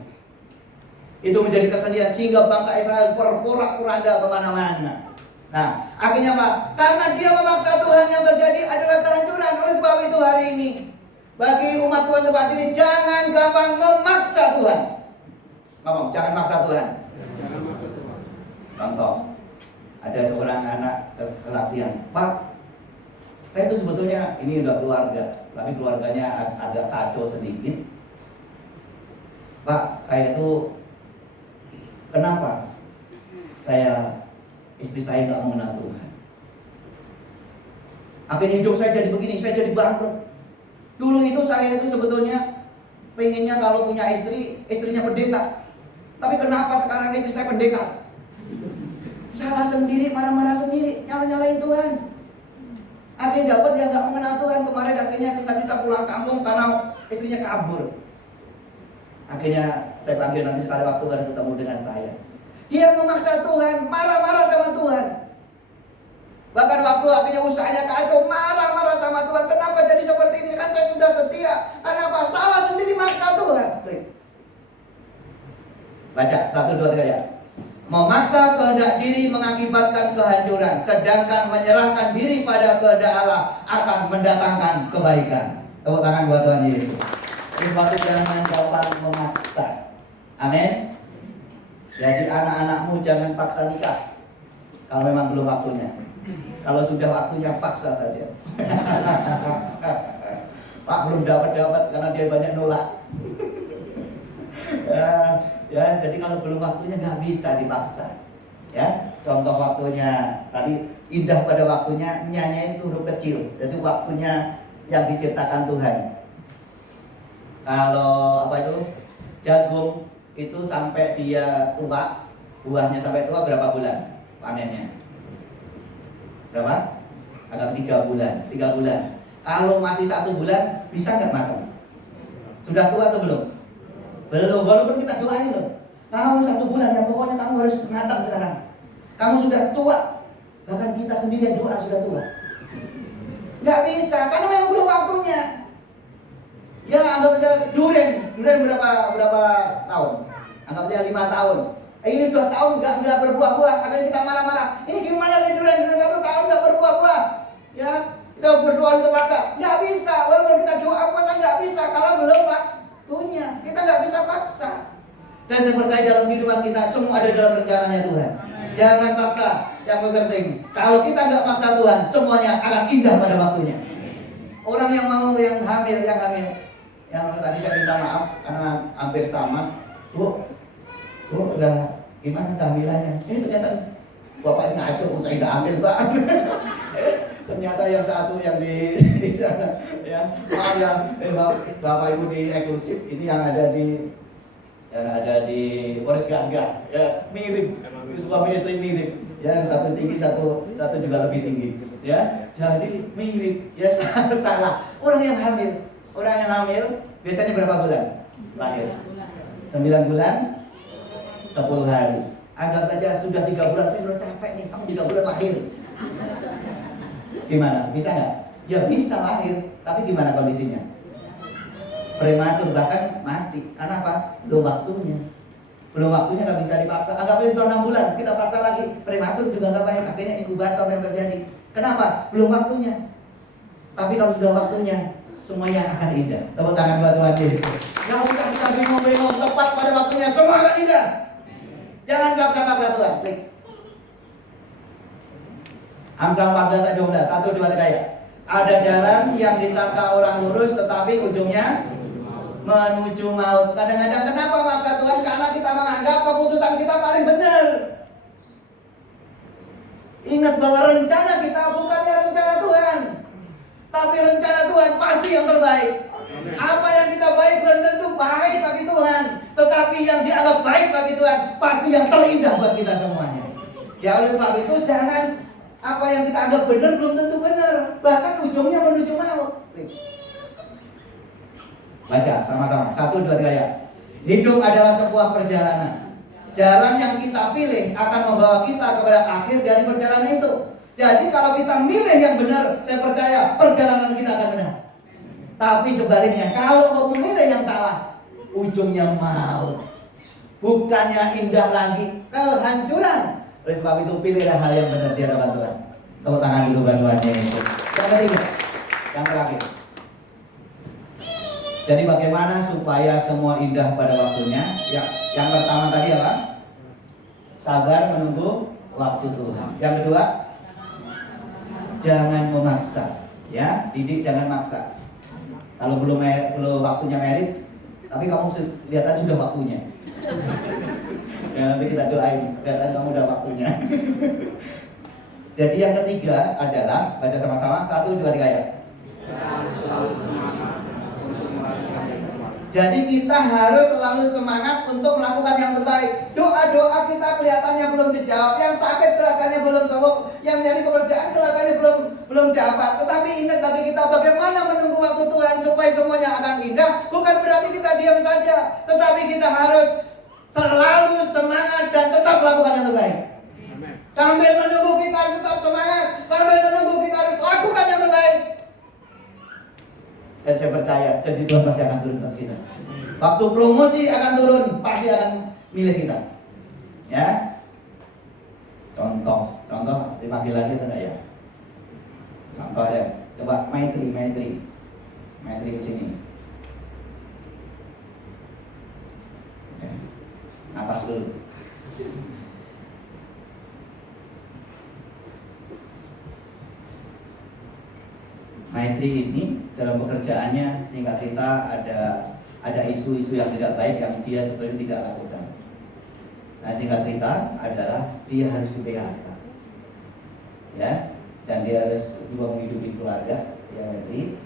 Itu menjadi kesedihan sehingga bangsa Israel berporak-poranda kemana-mana. Nah, akhirnya Pak, karena dia memaksa Tuhan, yang terjadi adalah kehancuran. Oleh sebab itu hari ini, bagi umat Tuhan tempat ini, jangan gampang memaksa Tuhan. Ngomong, jangan maksa Tuhan. Contoh, ada seorang anak kesaksian, Pak, saya itu sebetulnya ini udah keluarga, tapi keluarganya agak kacau sedikit. Pak, saya itu kenapa istri saya nggak mengenal Tuhan? Akhirnya hidup saya jadi begini, saya jadi bangkrut. Dulu itu saya itu sebetulnya pengennya kalau punya istri, istrinya pendeta. Tapi kenapa sekarang istri saya pendekar? Salah sendiri, marah-marah sendiri, nyala-nyalain Tuhan. Akhirnya dapat yang nggak mengenal Tuhan. Kemarin akhirnya singkat-singkat pulang kampung karena istrinya kabur. Akhirnya saya panggil nanti sekali waktu baru ketemu dengan saya. Dia memaksa Tuhan, marah-marah sama Tuhan. Bahkan waktu akhirnya usahanya kacau, marah-marah sama Tuhan. Kenapa jadi seperti ini? Kan saya sudah setia. Kenapa? Salah sendiri maksa Tuhan. Baca, 1, 2, 3 ya. Memaksa kehendak diri mengakibatkan kehancuran, sedangkan menyerahkan diri pada kehendak Allah akan mendatangkan kebaikan. Tepuk tangan buat Tuhan Yesus. Sesuatu jangan gampang memaksa. Amin. Jadi anak-anakmu jangan paksa nikah kalau memang belum waktunya. Kalau sudah waktunya paksa saja. Pak, belum dapat karena dia banyak nolak. Ya, jadi kalau belum waktunya nggak bisa dipaksa. Ya, contoh waktunya tadi indah pada waktunya, nyanyi itu huruf kecil. Jadi waktunya yang diciptakan Tuhan. Kalau apa itu jagung itu sampai dia tua, buahnya sampai tua berapa bulan panennya? Berapa? Agak 3 bulan. 3 bulan. Kalau masih 1 bulan bisa nggak matang? Sudah tua atau belum? Belum. Walaupun kita doain loh. Kamu 1 bulan ya, pokoknya kamu harus matang sekarang. Kamu sudah tua. Bahkan kita sendiri yang doa sudah tua. Nggak bisa, karena memang belum waktunya. Ya anggap saja durian berapa tahun? Anggap saja 5 tahun. Ini 2 tahun nggak berbuah-buah, akhirnya kita marah-marah. Ini gimana sih durian 1 tahun nggak berbuah-buah? Ya, kita berdoa untuk paksa. Nggak bisa, walaupun kita doa puasa nggak bisa kalau belum waktunya. Kita nggak bisa paksa. Dan saya percaya dalam kehidupan kita semua ada dalam rencananya Tuhan. Jangan paksa. Yang penting, kalau kita nggak paksa Tuhan, semuanya akan indah pada waktunya. Orang yang mau yang hamil, yang tadi saya minta maaf karena hampir sama. Bu, udah gimana kehamilannya? Ternyata bapak ngaco, saya nggak ambil Pak. Ternyata yang satu yang di sana, ya, maaf ya, bapak ibu di eksklusif ini yang ada di Polres Gangga, ya mirip, suami istri mirip, ya satu tinggi, satu juga lebih tinggi, ya, jadi mirip, ya salah. Orang yang hamil biasanya berapa bulan lahir? 9 bulan, 10 hari. Anggap saja sudah 3 bulan, saya udah capek nih, kamu 3 bulan lahir. Gimana? Bisa nggak? Ya bisa lahir, tapi gimana kondisinya? Prematur, bahkan mati. Karena apa? Belum waktunya. Belum waktunya nggak bisa dipaksa. Anggapnya sudah 6 bulan, kita paksa lagi. Prematur juga nggak baik, akhirnya inkubator yang terjadi. Kenapa? Belum waktunya. Tapi kalau sudah waktunya, semuanya akan indah. Tepuk tangan buat Tuhan Yesus. Kalau kita bingung-bingung, tepat pada waktunya, semua akan indah. Jangan paksa-paksa Tuhan. Klik. Amsal 14 ayat 12, 1, 2, 3 ya. Ada jalan yang disangka orang lurus, tetapi ujungnya menuju maut. Kadang-kadang kenapa maksa Tuhan? Karena kita menganggap keputusan kita paling benar. Ingat bahwa rencana kita bukannya rencana Tuhan, tapi rencana Tuhan pasti yang terbaik. Apa yang kita baik belum tentu baik bagi Tuhan, tetapi yang dianggap baik bagi Tuhan pasti yang terindah buat kita semuanya. Ya oleh sebab itu jangan apa yang kita anggap benar belum tentu benar, bahkan ujungnya menuju maut. Baca sama-sama, 1, 2, 3 ya. Hidup adalah sebuah perjalanan. Jalan yang kita pilih akan membawa kita kepada akhir dari perjalanan itu. Jadi kalau kita milih yang benar, saya percaya perjalanan kita akan benar. Tapi sebaliknya, kalau mau memilih yang salah, ujungnya maut. Bukannya indah lagi, kehancuran. Oleh sebab itu pilihlah hal yang benar di hadapan Tuhan. Tepuk tangan dulu bantuannya itu. Yang ketiga, yang terakhir. Jadi bagaimana supaya semua indah pada waktunya? Ya, yang pertama tadi apa? Sabar menunggu waktu Tuhan. Yang kedua, jangan memaksa. Ya, didik jangan maksa. Kalau belum waktunya merit, tapi kamu lihat aja sudah waktunya. Ya, nanti kita doain, kelihatan kamu udah waktunya. Jadi yang ketiga adalah baca sama-sama 1, 2, 3 ya. Jadi kita harus selalu semangat untuk melakukan yang terbaik. Doa-doa kita kelihatannya belum dijawab, yang sakit kelihatannya belum sembuh, yang nyari pekerjaan kelihatannya belum dapat. Tetapi ingat bagi kita bagaimana menunggu waktu Tuhan supaya semuanya akan indah. Bukan berarti kita diam saja, tetapi kita harus selalu semangat dan tetap melakukan yang terbaik. Sambil menunggu kita harus tetap semangat, sambil menunggu kita harus lakukan yang terbaik. Dan saya percaya, jadi Tuhan pasti akan turun atas kita. Waktu promosi akan turun, pasti akan milih kita. Ya, contoh dipanggil lagi atau enggak ya? Contoh ya, coba Maitri ke sini. Ya, napas dulu. Maitri ini dalam pekerjaannya singkat cerita ada isu-isu yang tidak baik yang dia sebenarnya tidak lakukan. Nah singkat cerita adalah dia harus di PHK, ya, dan dia harus juga menghidupi keluarga, ya Maitri.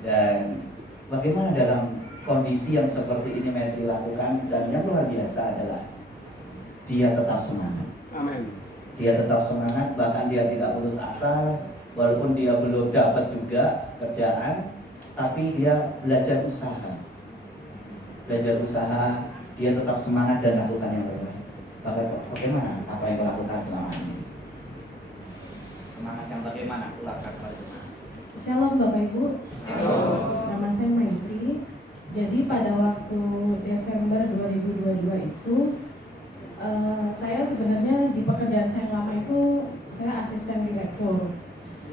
Dan bagaimana dalam kondisi yang seperti ini Maitri lakukan, dan yang luar biasa adalah dia tetap semangat. Amin. Dia tetap semangat, bahkan dia tidak putus asa. Walaupun dia belum dapat juga kerjaan, tapi dia belajar usaha. Dia tetap semangat dan lakukan yang terbaik. Bagaimana apa yang kau lakukan selama ini? Semangat yang bagaimana? Lakukan bagaimana? Shalom Bapak Ibu. Nama saya Maitri. Jadi pada waktu Desember 2022 itu saya sebenarnya di pekerjaan saya yang lama itu saya asisten direktur.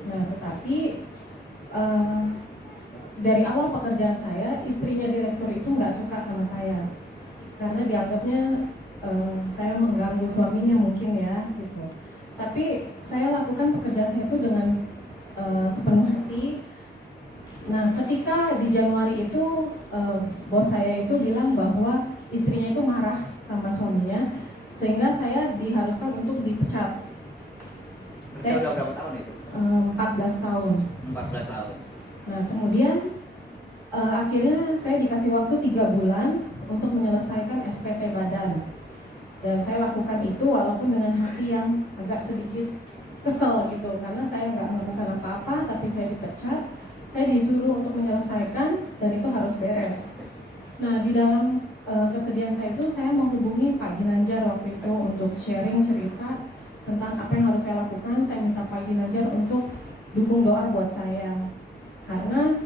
Nah, tetapi dari awal pekerjaan saya, istrinya direktur itu nggak suka sama saya karena dianggapnya saya mengganggu suaminya mungkin ya, gitu. Tapi saya lakukan pekerjaan saya itu dengan sepenuh hati. Nah, ketika di Januari itu bos saya itu bilang bahwa istrinya itu marah sama suaminya, sehingga saya diharuskan untuk dipecat. Saya udah berapa tahun itu? 14 tahun. 14 tahun. Nah, kemudian akhirnya saya dikasih waktu 3 bulan untuk menyelesaikan SPT badan. Dan saya lakukan itu walaupun dengan hati yang agak sedikit kesel gitu, karena saya nggak melakukan apa-apa, tapi saya dipecat. Saya disuruh untuk menyelesaikan dan itu harus beres. Nah, di dalam kesedihan saya itu saya menghubungi Pak Ginanjar waktu itu untuk sharing cerita tentang apa yang harus saya lakukan. Saya minta Pak Ginanjar untuk dukung doa buat saya, karena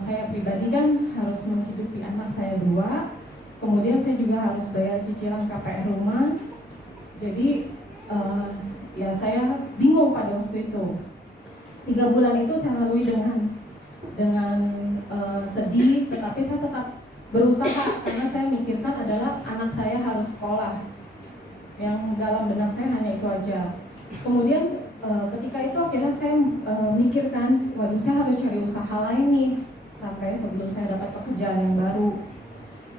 saya pribadi kan harus menghidupi anak saya 2, kemudian saya juga harus bayar cicilan KPR rumah. Jadi ya saya bingung pada waktu itu. 3 bulan itu saya lalui dengan sedih, tetapi saya tetap berusaha karena saya mikirkan adalah anak saya harus sekolah. Yang dalam benak saya hanya itu aja. Kemudian ketika itu akhirnya saya mikirkan, waduh saya harus cari usaha lain nih sampai sebelum saya dapat pekerjaan yang baru.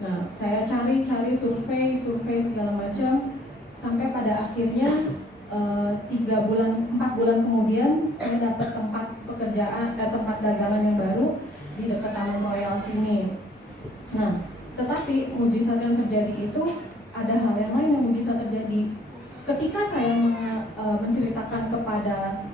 Nah, saya cari survei segala macam sampai pada akhirnya 4 bulan kemudian saya dapat tempat pekerjaan, tempat dagangan yang baru di dekat Taman Royal sini. Nah, tetapi mujizat yang terjadi itu ada hal yang lain yang mujizat terjadi. Ketika saya menceritakan kepada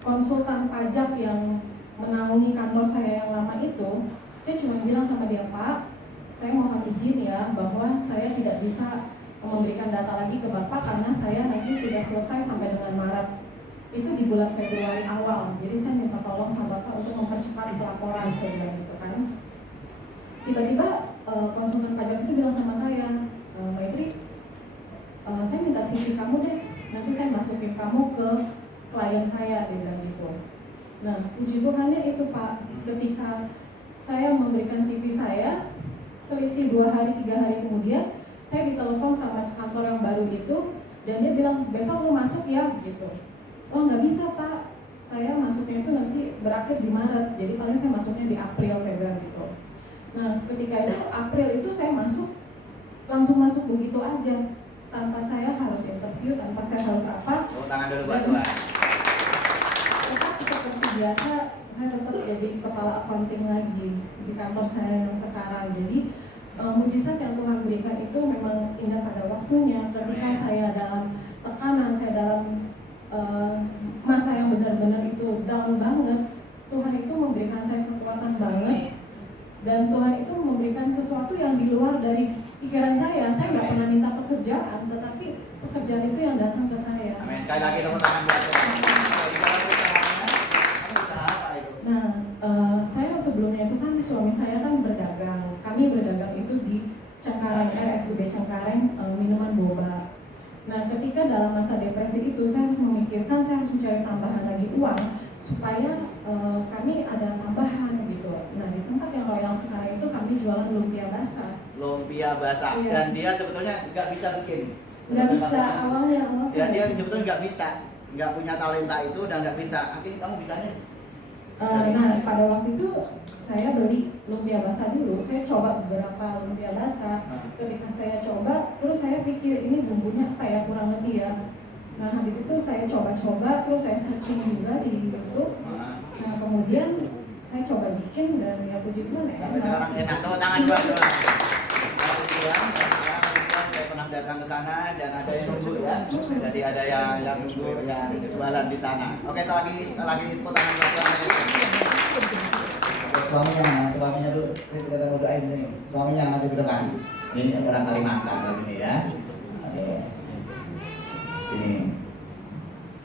konsultan pajak yang menaungi kantor saya yang lama itu, saya cuma bilang sama dia, Pak, saya mohon izin ya bahwa saya tidak bisa memberikan data lagi ke Bapak karena saya nanti sudah selesai sampai dengan Maret. Itu di bulan Februari awal, jadi saya minta tolong sama Bapak untuk mempercepat pelaporan, saya bilang gitu kan. Tiba-tiba konsultan pajak itu bilang sama saya, Maitri, saya minta CV kamu deh, nanti saya masukin kamu ke klien saya, dia bilang gitu. Nah, puji Tuhannya itu Pak, ketika saya memberikan CV saya, selisih 2 hari 3 hari kemudian, saya ditelepon sama kantor yang baru itu, dan dia bilang, besok lu masuk ya, gitu. Oh nggak bisa Pak, saya masuknya itu nanti berakhir di Maret, jadi paling saya masuknya di April, saya bilang gitu. Nah, ketika itu April itu saya langsung masuk begitu aja, tanpa saya harus interview, tanpa saya harus apa. Tepuk tangan dulu buat Tuhan. Tetap seperti biasa, saya tetap jadi kepala accounting lagi di kantor saya yang sekarang. Jadi mujizat yang Tuhan berikan itu memang indah pada waktunya. Ketika saya dalam tekanan, saya dalam masa yang benar-benar itu down banget, Tuhan itu memberikan saya kekuatan banget. Dan Tuhan itu memberikan sesuatu yang di luar dari pikiran saya. Saya nggak pernah minta pekerjaan, tetapi pekerjaan itu yang datang ke saya. Amin. Sekali lagi tepuk tangan buat Tuhan. Nah, saya sebelumnya itu kan suami saya kan berdagang. Kami berdagang itu di Cengkareng, RSUD Cengkareng, minuman boba. Nah, ketika dalam masa depresi itu saya harus memikirkan saya harus mencari tambahan lagi uang supaya kami ada tambahan gitu. Nah, di tempat yang Royal sekarang itu kami jualan lumpia basah. Lumpia basah. Iya. Dan dia sebetulnya nggak bisa bikin. Nggak bisa awalnya. Dan dia sebetulnya nggak bisa, nggak punya talenta itu dan nggak bisa. Akhirnya kamu bisanya? Nah, pada waktu itu saya beli lumpia basah dulu. Saya coba beberapa lumpia basah. Ketika saya coba, terus saya pikir ini bumbunya apa ya, kurang lebih ya. Nah, habis itu saya coba-coba, terus saya searching juga di YouTube. Nah, kemudian saya coba bikin dan ya puji Tuhan Sampai sekarang enak. Tepuk tangan buat Tuhan. Saya pernah datang ke sana dan ada yang nunggu ya. Jadi ada yang nunggu yang jualan di sana. Oke, sekali lagi tepuk tangan buat Tuhan. Suaminya dulu. Kita mau doain sini. Suaminya maju ke depan. Ini orang Kalimantan kali ini ya. Oke. Sini.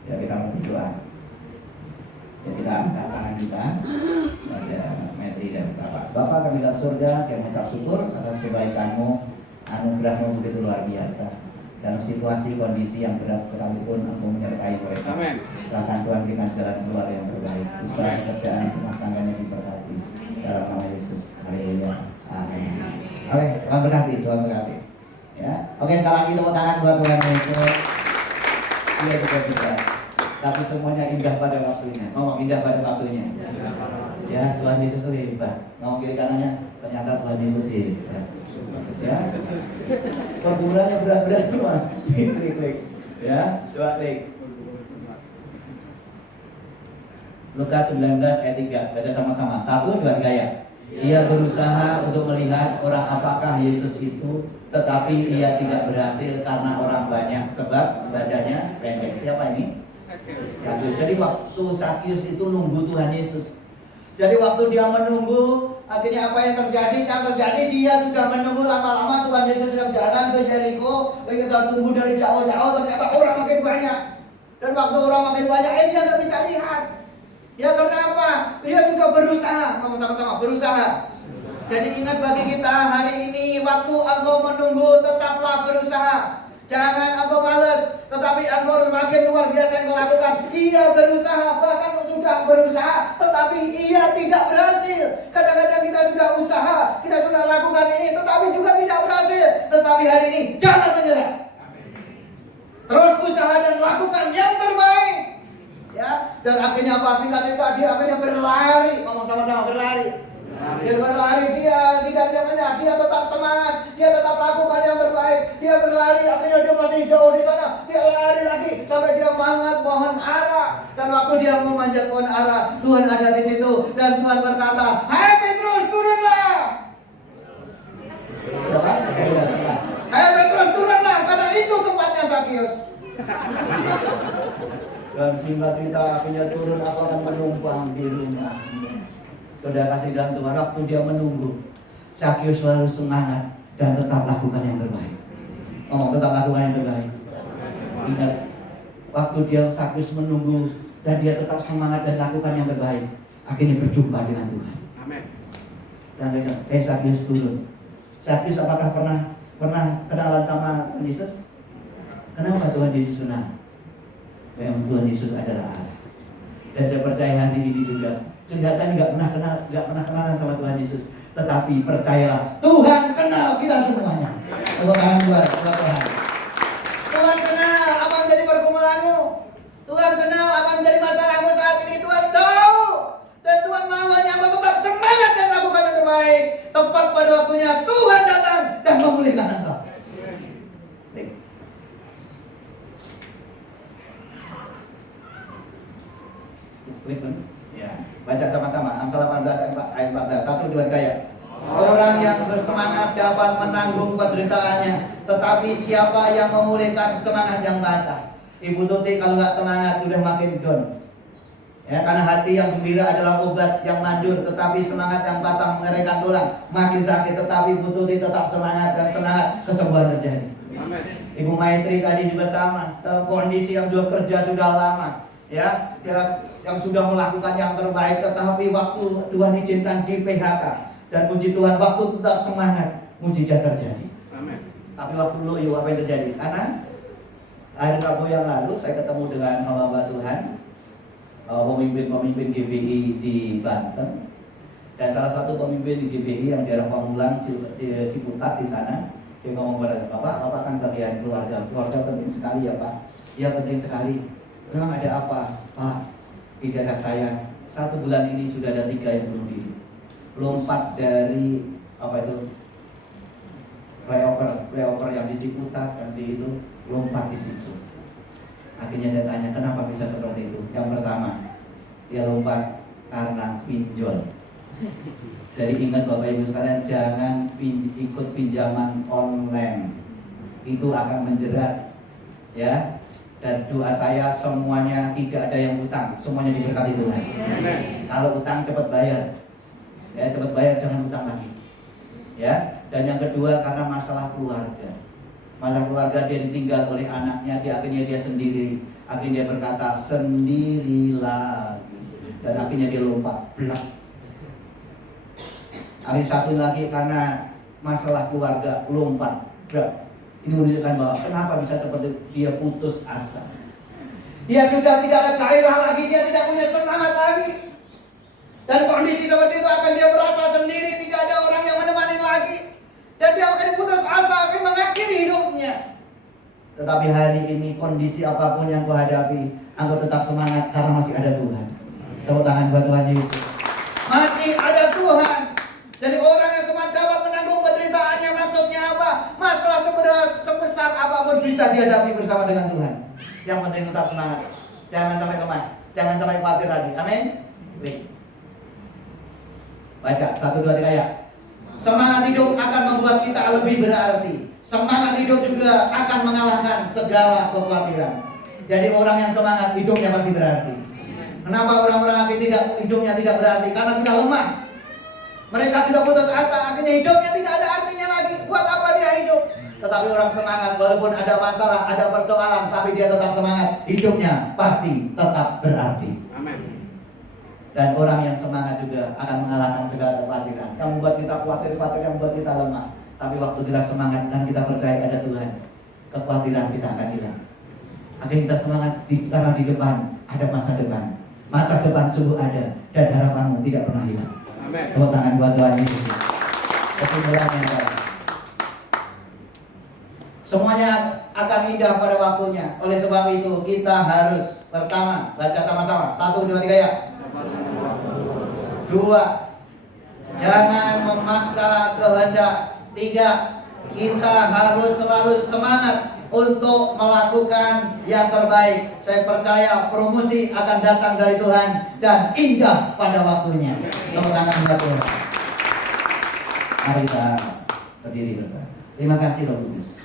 Ya kita mau berdoa. Ya kita angkat tangan kita pada Maitri dan Bapak. Bapak kami dalam surga, kami mengucap syukur atas kebaikan-Mu, anugerah-Mu begitu luar biasa. Dalam situasi kondisi yang berat sekalipun Engkau menyertai mereka. Amin. Bahkan Tuhan berikan jalan keluar yang terbaik. Usaha pekerjaan rumah tangganya diberkati. Dalam nama Yesus. Haleluya. Amin. Oke, Tuhan berkati, Tuhan berkati. Ya. Oke, sekali lagi tepuk tangan buat Tuhan Yesus. Iya juga. Tapi semuanya indah pada waktunya. Ngomong indah pada waktunya. Ya, Tuhan Yesus hebat. Ngomong kiri kanannya, ternyata Tuhan Yesus hebat. Ya, perbulannya berat-berat semua. Klik. Ya, coba klik. Lukas 19 ayat 3, baca sama-sama. 1, 2, 3 ya. Ia berusaha untuk melihat orang apakah Yesus itu, tetapi ia tidak berhasil karena orang banyak sebab badannya pendek. Siapa ini? Sakius. Jadi waktu Sakius itu nunggu Tuhan Yesus. Jadi waktu dia menunggu, akhirnya apa yang terjadi? Yang terjadi dia sudah menunggu lama-lama, Tuhan Yesus sudah jalan ke Yeriko. Kita tunggu dari jauh-jauh, ternyata orang makin banyak. Dan waktu orang makin banyak, dia nggak bisa lihat. Ya karena apa? Dia sudah berusaha. Ngomong sama-sama, berusaha. Jadi ingat bagi kita hari ini, waktu engkau menunggu, tetaplah berusaha. Jangan engkau malas, tetapi engkau semakin luar biasa yang melakukan. Ia berusaha, bahkan sudah berusaha, tetapi ia tidak berhasil. Kadang-kadang kita sudah usaha, kita sudah lakukan ini, tetapi juga tidak berhasil. Tetapi hari ini jangan menyerah. Terus usaha dan lakukan yang terbaik. Ya, dan akhirnya apa? Singkatnya tadi akhirnya berlari. Ngomong sama-sama, berlari. Dia berlari, dia tidak menyerah, dia tetap semangat, dia tetap lakukan yang terbaik. Dia berlari, akhirnya dia masih jauh di sana. Dia lari lagi sampai dia mangkat pohon ara. Dan waktu dia memanjat pohon ara, Tuhan ada di situ dan Tuhan berkata, "Hai Petrus, turunlah." "Hai Petrus, turunlah, karena itu tempatnya Sakius." Dan singkat cerita akhirnya turun, aku akan menumpang di rumah. Saudara kasih dalam Tuhan, waktu dia menunggu, Sakius selalu semangat dan tetap lakukan yang terbaik. Tetap lakukan yang terbaik. Ingat, waktu dia Sakius menunggu dan dia tetap semangat dan lakukan yang terbaik, akhirnya berjumpa dengan Tuhan. Amin. Dan Sakius turun. Sakius apakah pernah kenalan sama Tuhan Yesus? Kenapa Tuhan Yesus sunat? Memang Tuhan Yesus adalah Allah. Dan saya percaya hari ini juga kelihatan nggak pernah kenalan sama Tuhan Yesus, tetapi percayalah Tuhan kenal kita semuanya. Tepuk tangan buat Tuhan. Tuhan kenal apa yang menjadi pergumulanmu. Tuhan kenal apa yang menjadi masalahmu saat ini. Tuhan tahu dan Tuhan mau hanya engkau tetap semangat dan lakukan yang terbaik. Tepat pada waktunya Tuhan datang dan memulihkan engkau. Ya, baca sama-sama Amsal 18 ayat 14. 1, 2, 3 ya. Orang yang bersemangat dapat menanggung penderitaannya, tetapi siapa yang memulihkan semangat yang patah? Ibu Tuti kalau nggak semangat udah makin down. Ya, karena hati yang gembira adalah obat yang manjur, tetapi semangat yang patah mengerikan tulang, makin sakit. Tetapi Ibu Tuti tetap semangat dan semangat, kesembuhan terjadi. Amin. Ibu Maitri tadi juga sama, kondisi yang sudah kerja sudah lama, ya yang sudah melakukan yang terbaik, tetapi waktu Tuhan izinkan di PHK, dan puji Tuhan waktu tetap semangat, mujizat terjadi. Amin. Tapi waktu dulu apa yang terjadi? Karena hari Rabu yang lalu saya ketemu dengan hamba Tuhan, pemimpin GBI di Banten, dan salah satu pemimpin di GBI yang daerah Pamulang Ciputat di sana, dia ngomong kepada Bapak kan bagian keluarga penting sekali ya Pak. Ya penting sekali. Memang ada apa Pak? Di daerah saya 1 bulan ini sudah ada 3 yang bunuh diri. Lompat dari flyover yang di Ciputat, nanti itu lompat di situ. Akhirnya saya tanya kenapa bisa seperti itu. Yang pertama, dia lompat karena pinjol. Jadi ingat Bapak Ibu sekalian, jangan ikut pinjaman online. Itu akan menjerat, ya. Dan doa saya semuanya tidak ada yang utang, semuanya diberkati Tuhan. Kalau utang cepat bayar, ya cepat bayar, jangan utang lagi, ya. Dan yang kedua karena masalah keluarga, dia ditinggal oleh anaknya, akhirnya dia sendiri, akhirnya dia berkata sendiri lagi, dan akhirnya dia lompat, blak. Akhirnya satu lagi karena masalah keluarga, lompat, blak. Ini menunjukkan bahwa kenapa bisa seperti dia putus asa. Dia sudah tidak ada gairah lagi, dia tidak punya semangat lagi. Dan kondisi seperti itu akan dia merasa sendiri, tidak ada orang yang menemani lagi. Dan dia akan putus asa, akan mengakhiri hidupnya. Tetapi hari ini kondisi apapun yang kau hadapi, engkau tetap semangat karena masih ada Tuhan. Tepuk tangan buat Tuhan Yesus. Masih ada Tuhan. Jadi orang yang sempat dapat menanggung penderitaannya, maksudnya apa? Masalah sebesar apapun bisa dihadapi bersama dengan Tuhan. Yang penting tetap semangat. Jangan sampai lemah, jangan sampai khawatir lagi. Amin. Baik. Baca 1, 2, 3 ya. Semangat hidup akan membuat kita lebih berarti. Semangat hidup juga akan mengalahkan segala kekhawatiran. Jadi orang yang semangat hidupnya pasti berarti. Kenapa orang-orang hidupnya tidak berarti? Karena sudah lemah. Mereka sudah putus asa, akhirnya hidupnya tidak ada artinya lagi. Buat apa dia hidup? Tetapi orang semangat, walaupun ada masalah, ada persoalan, tapi dia tetap semangat. Hidupnya pasti tetap berarti. Amin. Dan orang yang semangat juga akan mengalahkan segala kekhawatiran. Yang membuat kita khawatir, yang membuat kita lemah. Tapi waktu kita semangat dan kita percaya ada Tuhan, kekhawatiran kita akan hilang. Akhirnya kita semangat karena di depan ada masa depan. Masa depan sungguh ada dan harapanmu tidak pernah hilang. Tepuk tangan buat Tuhan Yesus. Kesimpulannya adalah semuanya akan indah pada waktunya. Oleh sebab itu kita harus pertama baca sama-sama 1, 2, 3 ya. 2, Jangan memaksa kehendak. 3, kita harus selalu semangat untuk melakukan yang terbaik. Saya percaya promosi akan datang dari Tuhan dan indah pada waktunya. Tepuk tangan buat Tuhan. Mari kita berdiri bersama. Terima kasih Roh Kudus.